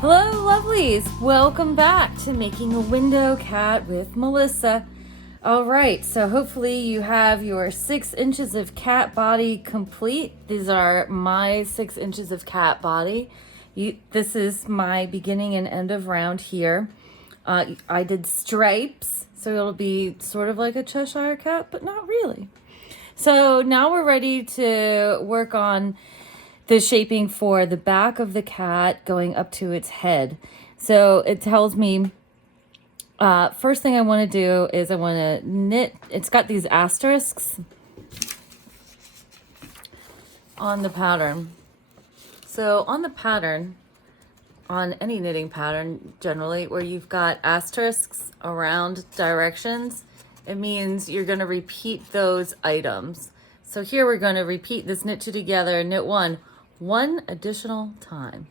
Hello, lovelies. Welcome back to Making a Window Cat with Melissa. All right, so hopefully you have your 6 inches of cat body complete. These are my 6 inches of cat body. This is my beginning and end of round here. I did stripes, so it'll be sort of like a Cheshire cat, but not really. So now we're ready to work on the shaping for the back of the cat going up to its head. So it tells me, first thing I want to do is I want to knit. It's got these asterisks on the pattern. So on the pattern, on any knitting pattern generally, where you've got asterisks around directions, it means you're going to repeat those items. So here we're going to repeat this knit two together, knit one additional time.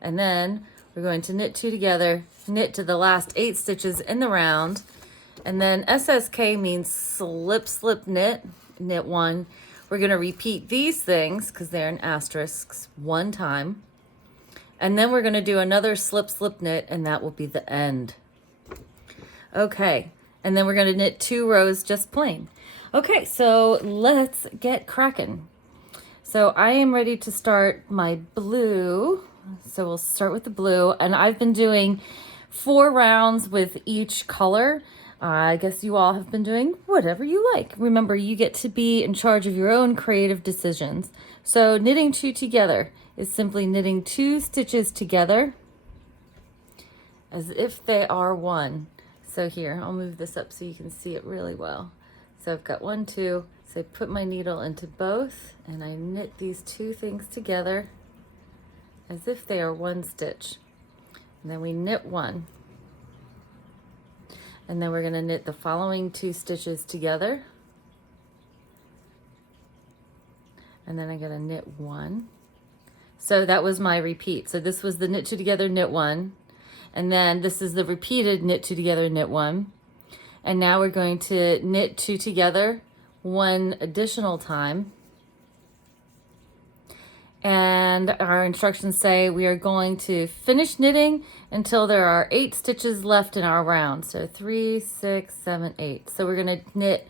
And then we're going to knit two together, knit to the last 8 stitches in the round. And then SSK means slip, slip, knit, knit 1. We're going to repeat these things because they're in asterisks 1 time. And then we're going to do another slip, slip, knit, and that will be the end. Okay, and then we're going to knit 2 rows just plain. Okay, so let's get cracking. So I am ready to start my blue. So we'll start with the blue, and I've been doing 4 rounds with each color. I guess you all have been doing whatever you like. Remember, you get to be in charge of your own creative decisions. So knitting 2 together is simply knitting 2 stitches together as if they are one. So here, I'll move this up so you can see it really well. So I've got 1, 2. So I put my needle into both and I knit these 2 things together as if they are 1 stitch. And then we knit 1. And then we're going to knit the following 2 stitches together. And then I'm going to knit 1. So that was my repeat. So this was the knit 2 together, knit 1. And then this is the repeated knit 2 together, knit 1. And now we're going to knit 2 together 1 additional time. And our instructions say we are going to finish knitting until there are 8 stitches left in our round. So 3, 6, 7, 8. So we're going to knit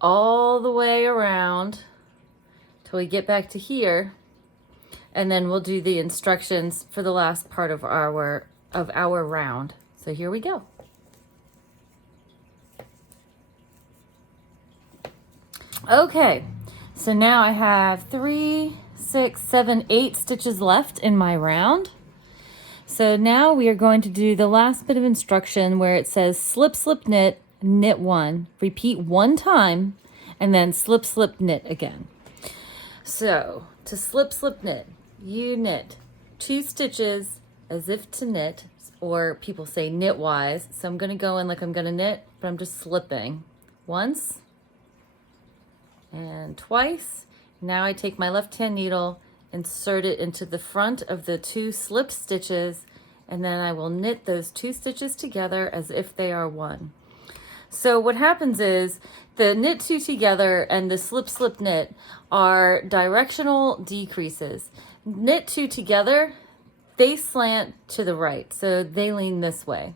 all the way around till we get back to here. And then we'll do the instructions for the last part of our round. So here we go. Okay, so now I have 3, 6, 7, 8 stitches left in my round. So now we are going to do the last bit of instruction where it says slip, slip, knit, knit 1, repeat 1 time, and then slip, slip, knit again. So to slip, slip, knit, you knit 2 stitches as if to knit, or people say knitwise. So I'm going to go in like I'm going to knit, but I'm just slipping once and twice. Now I take my left hand needle, insert it into the front of the 2 slip stitches, and then I will knit those 2 stitches together as if they are 1. So what happens is the knit 2 together and the slip, slip, knit are directional decreases. Knit 2 together, they slant to the right, so they lean this way.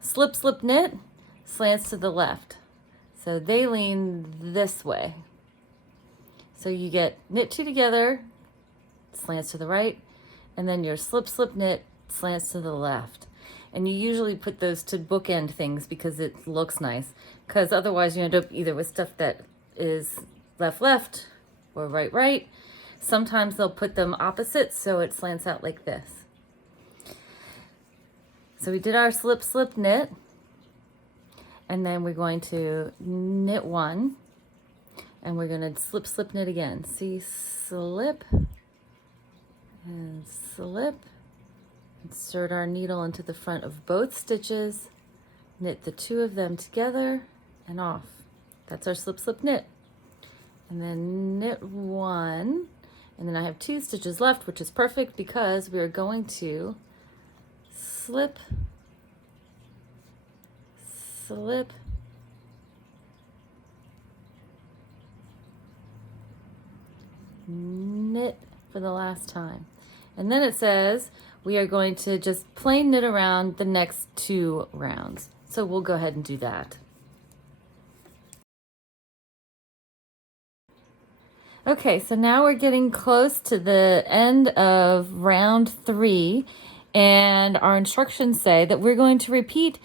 Slip, slip, knit slants to the left, so they lean this way. So you get knit 2 together, slants to the right, and then your slip, slip, knit slants to the left. And you usually put those to bookend things because it looks nice. Because otherwise you end up either with stuff that is left, left, or right, right. Sometimes they'll put them opposite so it slants out like this. So we did our slip, slip, knit. And then we're going to knit 1. And we're going to slip, slip, knit again. See, slip and slip. Insert our needle into the front of both stitches. Knit the 2 of them together and off. That's our slip, slip, knit. And then knit 1. And then I have 2 stitches left, which is perfect because we are going to slip, slip, knit for the last time. And then it says we are going to just plain knit around the next 2 rounds. So we'll go ahead and do that. Okay, so now we're getting close to the end of round 3, and our instructions say that we're going to repeat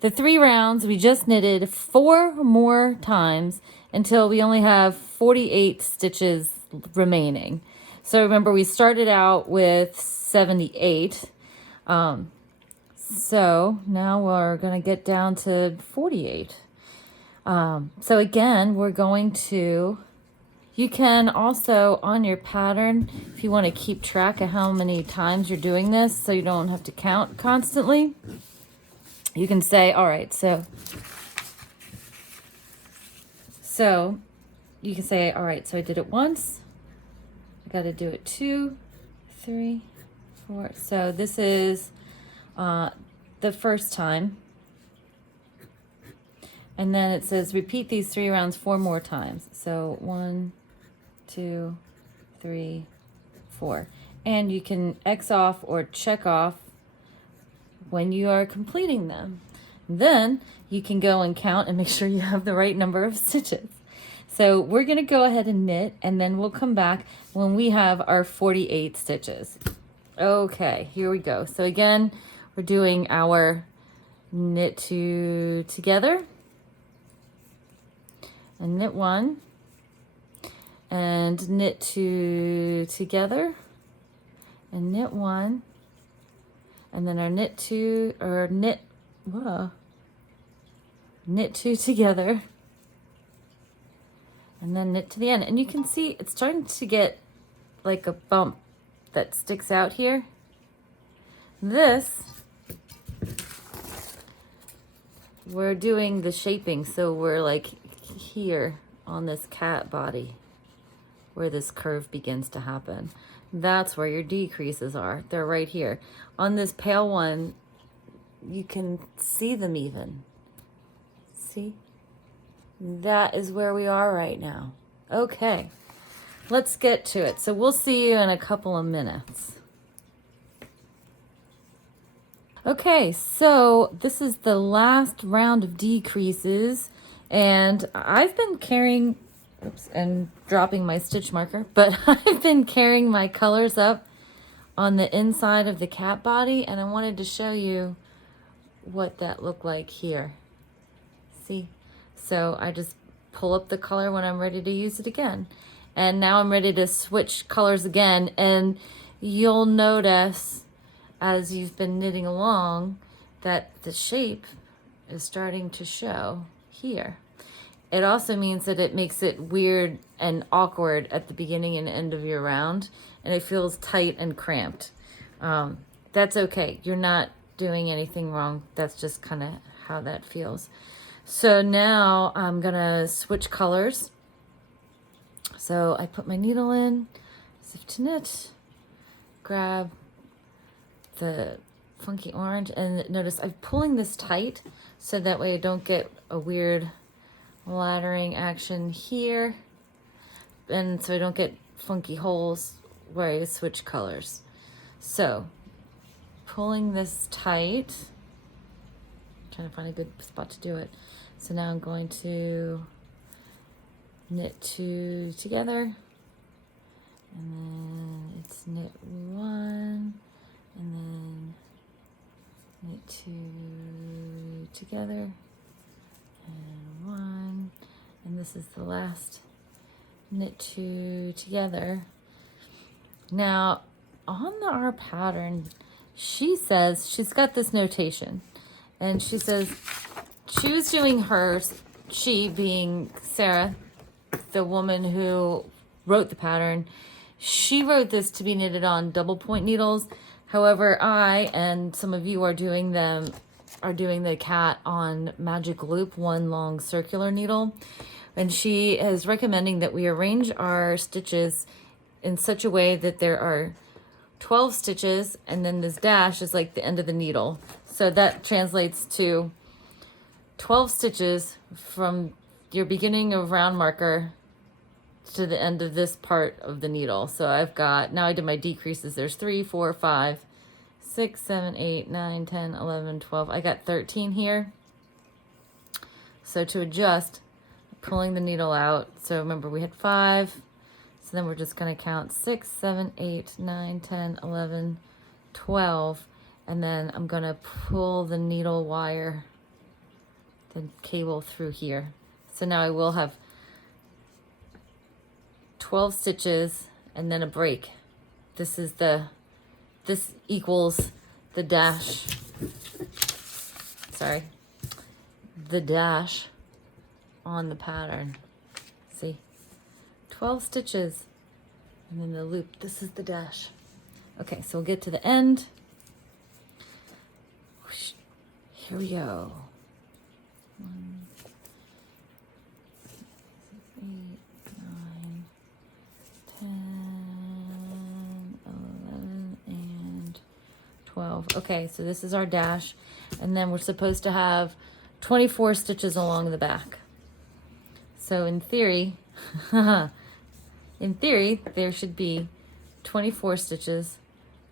the 3 rounds we just knitted 4 more times until we only have 48 stitches remaining. So remember, we started out with 78. So now we're going to get down to 48. So again, we're going to... You can also, on your pattern, if you want to keep track of how many times you're doing this so you don't have to count constantly, you can say, all right, so you can say, all right, so I did it once. I got to do it 2, 3, 4. So this is the first time. And then it says repeat these 3 rounds 4 more times. So 1, 2, 3, 4. And you can X off or check off when you are completing them. Then you can go and count and make sure you have the right number of stitches. So we're going to go ahead and knit, and then we'll come back when we have our 48 stitches. Okay, here we go. So again, we're doing our knit 2 together, and knit 1, and knit 2 together, and knit 1, and then our knit 2, or knit 2 together, and then knit to the end. And you can see it's starting to get like a bump that sticks out here. This, we're doing the shaping, so we're like here on this cat body where this curve begins to happen. That's where your decreases are. They're right here. On this pale one, you can see them even. See? That is where we are right now. Okay, let's get to it. So we'll see you in a couple of minutes. Okay, so this is the last round of decreases, and I've been carrying, oops, and dropping my stitch marker, but I've been carrying my colors up on the inside of the cat body, and I wanted to show you what that looked like here. See? So I just pull up the color when I'm ready to use it again. And now I'm ready to switch colors again, and you'll notice as you've been knitting along that the shape is starting to show here. It also means that it makes it weird and awkward at the beginning and end of your round, and it feels tight and cramped. That's okay. You're not doing anything wrong. That's just kind of how that feels. So now I'm gonna switch colors. So I put my needle in, as if to knit, grab the funky orange, and notice I'm pulling this tight so that way I don't get a weird laddering action here, and so I don't get funky holes where I switch colors. So pulling this tight, trying to find a good spot to do it. So now I'm going to knit 2 together, and then it's knit 1, and then knit 2 together, and 1, and this is the last knit 2 together. Now on our pattern, she says, she's got this notation, and she says she was doing hers, she being Sarah, the woman who wrote the pattern, she wrote this to be knitted on double point needles. However, I and some of you are doing the cat on magic loop, 1 long circular needle. And she is recommending that we arrange our stitches in such a way that there are 12 stitches, and then this dash is like the end of the needle. So that translates to 12 stitches from your beginning of round marker to the end of this part of the needle. So I've got, now I did my decreases, there's 3, 4, 5, 6, 7, 8, 9, 10, 11, 12. I got 13 here. So to adjust, pulling the needle out. So remember we had 5. So then we're just going to count 6, 7, 8, 9, 10, 11, 12. And then I'm going to pull the needle wire, the cable through here. So now I will have 12 stitches and then a break. This equals the dash, the dash on the pattern. See, 12 stitches and then the loop. This is the dash. Okay, so we'll get to the end. Here we go. 1, 8, 9, 10, 11, and 12. Okay, so this is our dash, and then we're supposed to have 24 stitches along the back. So in theory, there should be 24 stitches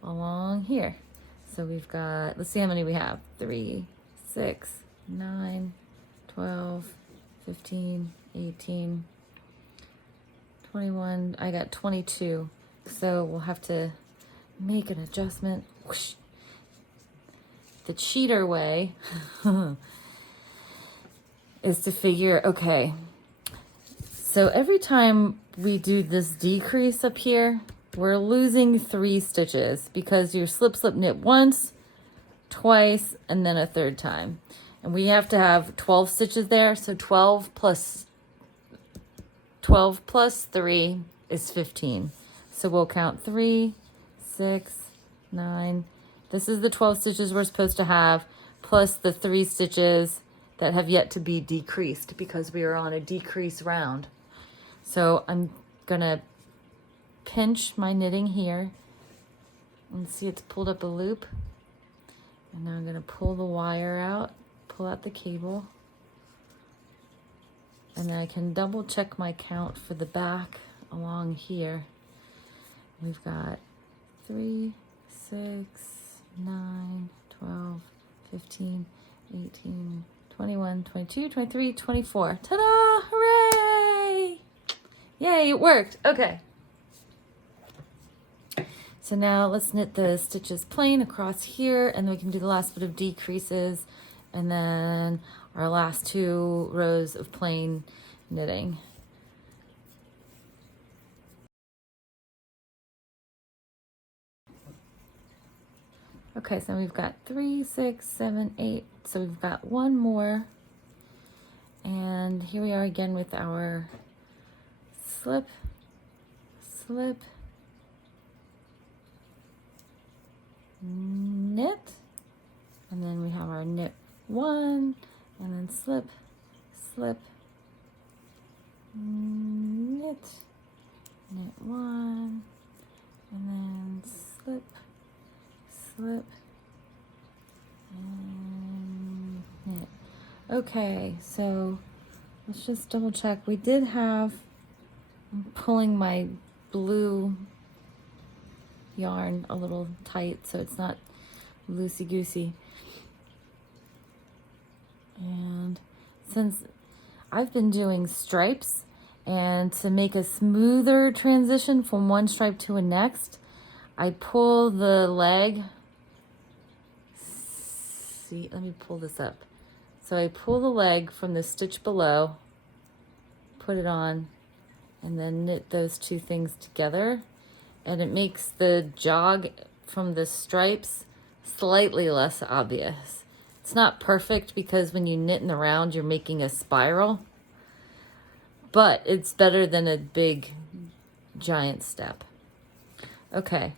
along here. So we've got, let's see how many we have. 3, 6, 9, 12, 15, 18, 21. I got 22. So we'll have to make an adjustment. Whoosh. The cheater way is to figure, okay, so every time we do this decrease up here, we're losing 3 stitches because you slip, slip, knit once, twice, and then a third time. And we have to have 12 stitches there. So 12 plus 3 is 15. So we'll count 3, 6, 9. This is the 12 stitches we're supposed to have, plus the 3 stitches that have yet to be decreased because we are on a decrease round. So I'm gonna pinch my knitting here and see it's pulled up a loop. And now I'm gonna pull the wire out, pull out the cable, and then I can double check my count for the back along here. We've got 3, 6, 9, 12, 15, 18, 21, 22, 23, 24. Ta-da! Hooray! Yay, it worked. Okay. So now let's knit the stitches plain across here, and then we can do the last bit of decreases, and then our last 2 rows of plain knitting. Okay, so we've got 3, 6, 7, 8. So we've got 1 more. And here we are again with our slip, slip, knit. And then we have our knit 1, and then slip, slip, knit, knit 1, and then slip, slip, and knit. Okay, so let's just double check. We did have, I'm pulling my blue yarn a little tight so it's not loosey-goosey. And since I've been doing stripes, and to make a smoother transition from one stripe to a next, I pull the leg. See, let me pull this up. So I pull the leg from the stitch below, put it on, and then knit those 2 things together. And it makes the jog from the stripes slightly less obvious. It's not perfect because when you knit in the round, you're making a spiral, but it's better than a big giant step. Okay,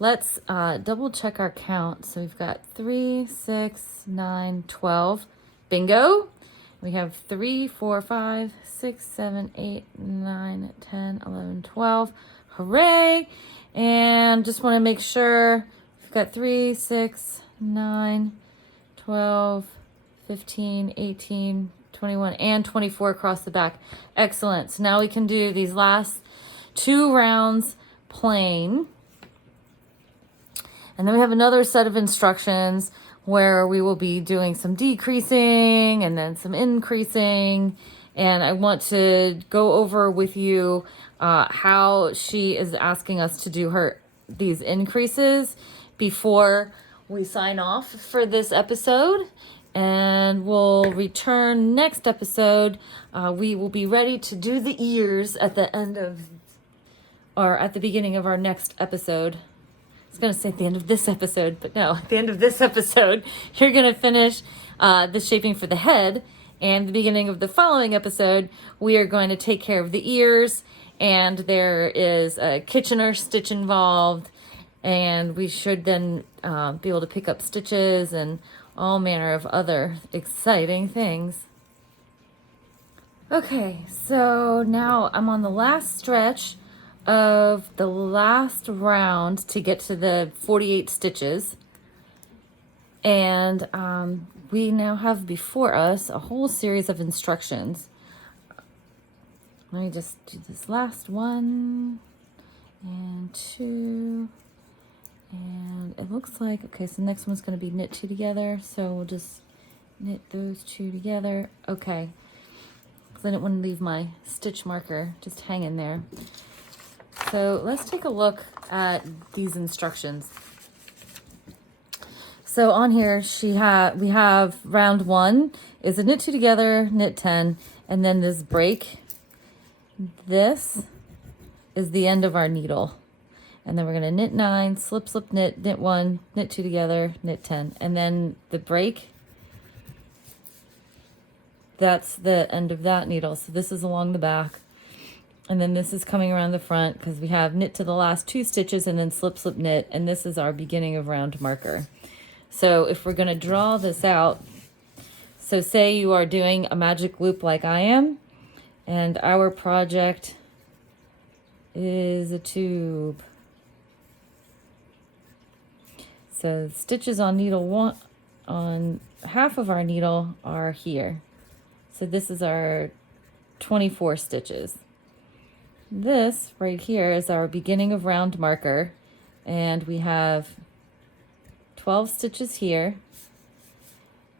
let's double check our count. So we've got 3, 6, 9, 12. Bingo. We have 3, 4, 5, 6, 7, 8, 9, 10, 11, 12. Hooray. And just want to make sure we've got 3, 6, 9, 12, 15, 18, 21, and 24 across the back. Excellent. So now we can do these last 2 rounds plain. And then we have another set of instructions where we will be doing some decreasing and then some increasing. And I want to go over with you how she is asking us to do these increases before we sign off for this episode. And we'll return next episode. We will be ready to do the ears at the end of, or at the beginning of our next episode. I was going to say at the end of this episode, but no, at the end of this episode, you're going to finish the shaping for the head. And the beginning of the following episode, we are going to take care of the ears. And there is a Kitchener stitch involved. And we should then be able to pick up stitches and all manner of other exciting things. Okay, so now I'm on the last stretch of the last round to get to the 48 stitches. And we now have before us a whole series of instructions. Let me just do this last one and two. And it looks like, okay, so the next one's going to be knit two together. So we'll just knit those two together. Okay. Because I didn't want to leave my stitch marker just hanging there. So let's take a look at these instructions. So on here, we have round one is a knit two together, knit 10, and then this break. This is the end of our needle. And then we're going to knit 9, slip, slip, knit, knit 1, knit 2 together, knit 10. And then the break, that's the end of that needle. So this is along the back. And then this is coming around the front because we have knit to the last 2 stitches and then slip, slip, knit. And this is our beginning of round marker. So if we're going to draw this out, so say you are doing a magic loop like I am, and our project is a tube. So stitches on needle one, on half of our needle are here. So this is our 24 stitches. This right here is our beginning of round marker, and we have 12 stitches here,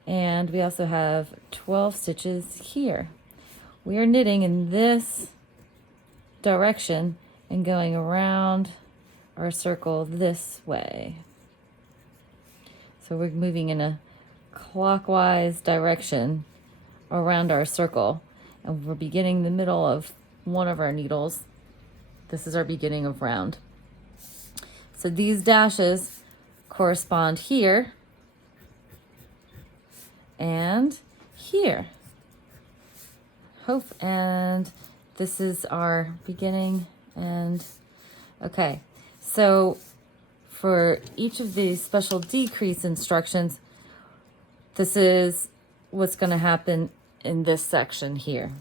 and we also have 12 stitches here. We are knitting in this direction and going around our circle this way. So we're moving in a clockwise direction around our circle, and we're beginning the middle of one of our needles. This is our beginning of round. So these dashes correspond here and here. And this is our beginning and okay. So for each of these special decrease instructions, this is what's going to happen in this section here,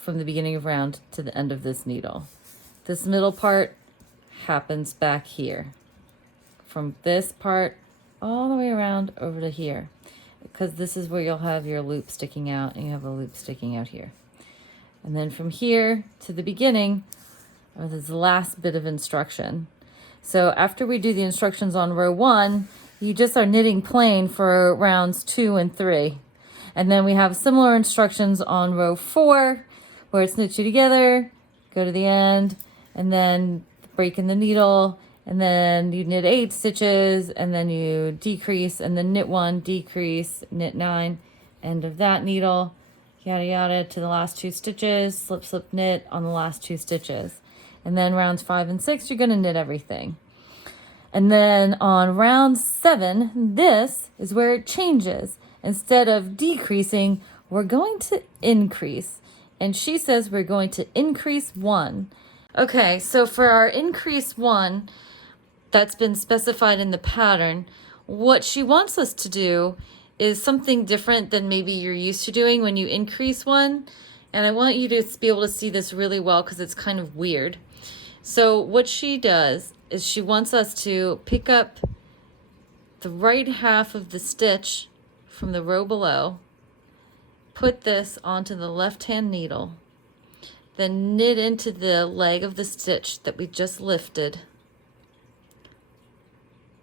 from the beginning of round to the end of this needle. This middle part happens back here, from this part all the way around over to here, because this is where you'll have your loop sticking out, and you have a loop sticking out here. And then from here to the beginning, this last bit of instruction. So after we do the instructions on row 1, you just are knitting plain for rounds 2 and 3. And then we have similar instructions on row 4, where it's knit 2 together, go to the end, and then break in the needle, and then you knit 8 stitches, and then you decrease, and then knit 1, decrease, knit 9, end of that needle, yada yada, to the last 2 stitches, slip, slip, knit on the last 2 stitches. And then rounds 5 and 6, you're going to knit everything. And then on round 7, this is where it changes. Instead of decreasing, we're going to increase. And she says we're going to increase 1. Okay, so for our increase 1, that's been specified in the pattern, what she wants us to do is something different than maybe you're used to doing when you increase 1. And I want you to be able to see this really well because it's kind of weird. So what she does is she wants us to pick up the right half of the stitch from the row below, put this onto the left-hand needle, then knit into the leg of the stitch that we just lifted,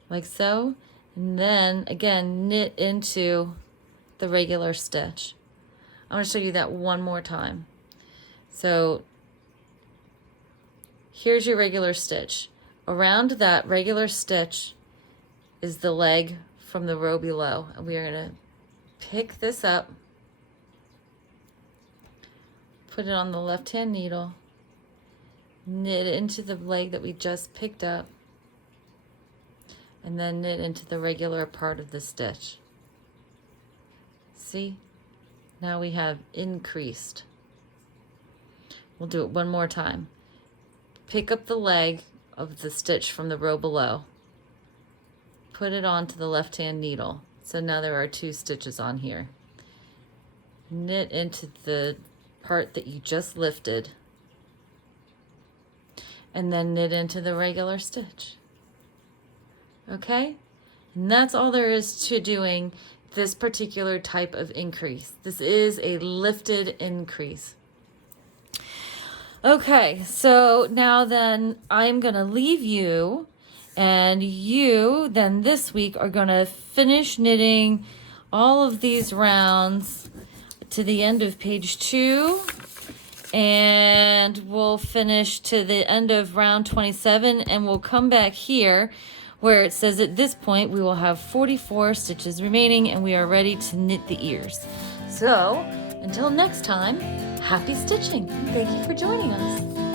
like so. And then again, knit into the regular stitch. I'm going to show you that one more time. So here's your regular stitch. Around that regular stitch is the leg from the row below. And we are going to pick this up, put it on the left-hand needle, knit into the leg that we just picked up, and then knit into the regular part of the stitch. See? Now we have increased. We'll do it one more time. Pick up the leg of the stitch from the row below, put it onto the left-hand needle. So now there are 2 stitches on here. Knit into the part that you just lifted, and then knit into the regular stitch. Okay? And that's all there is to doing this particular type of increase. This is a lifted increase. Okay, so now then I'm gonna leave you, and you then this week are gonna finish knitting all of these rounds to the end of page 2, and we'll finish to the end of round 27, and we'll come back here where it says at this point we will have 44 stitches remaining and we are ready to knit the ears. So until next time, happy stitching. Thank you for joining us.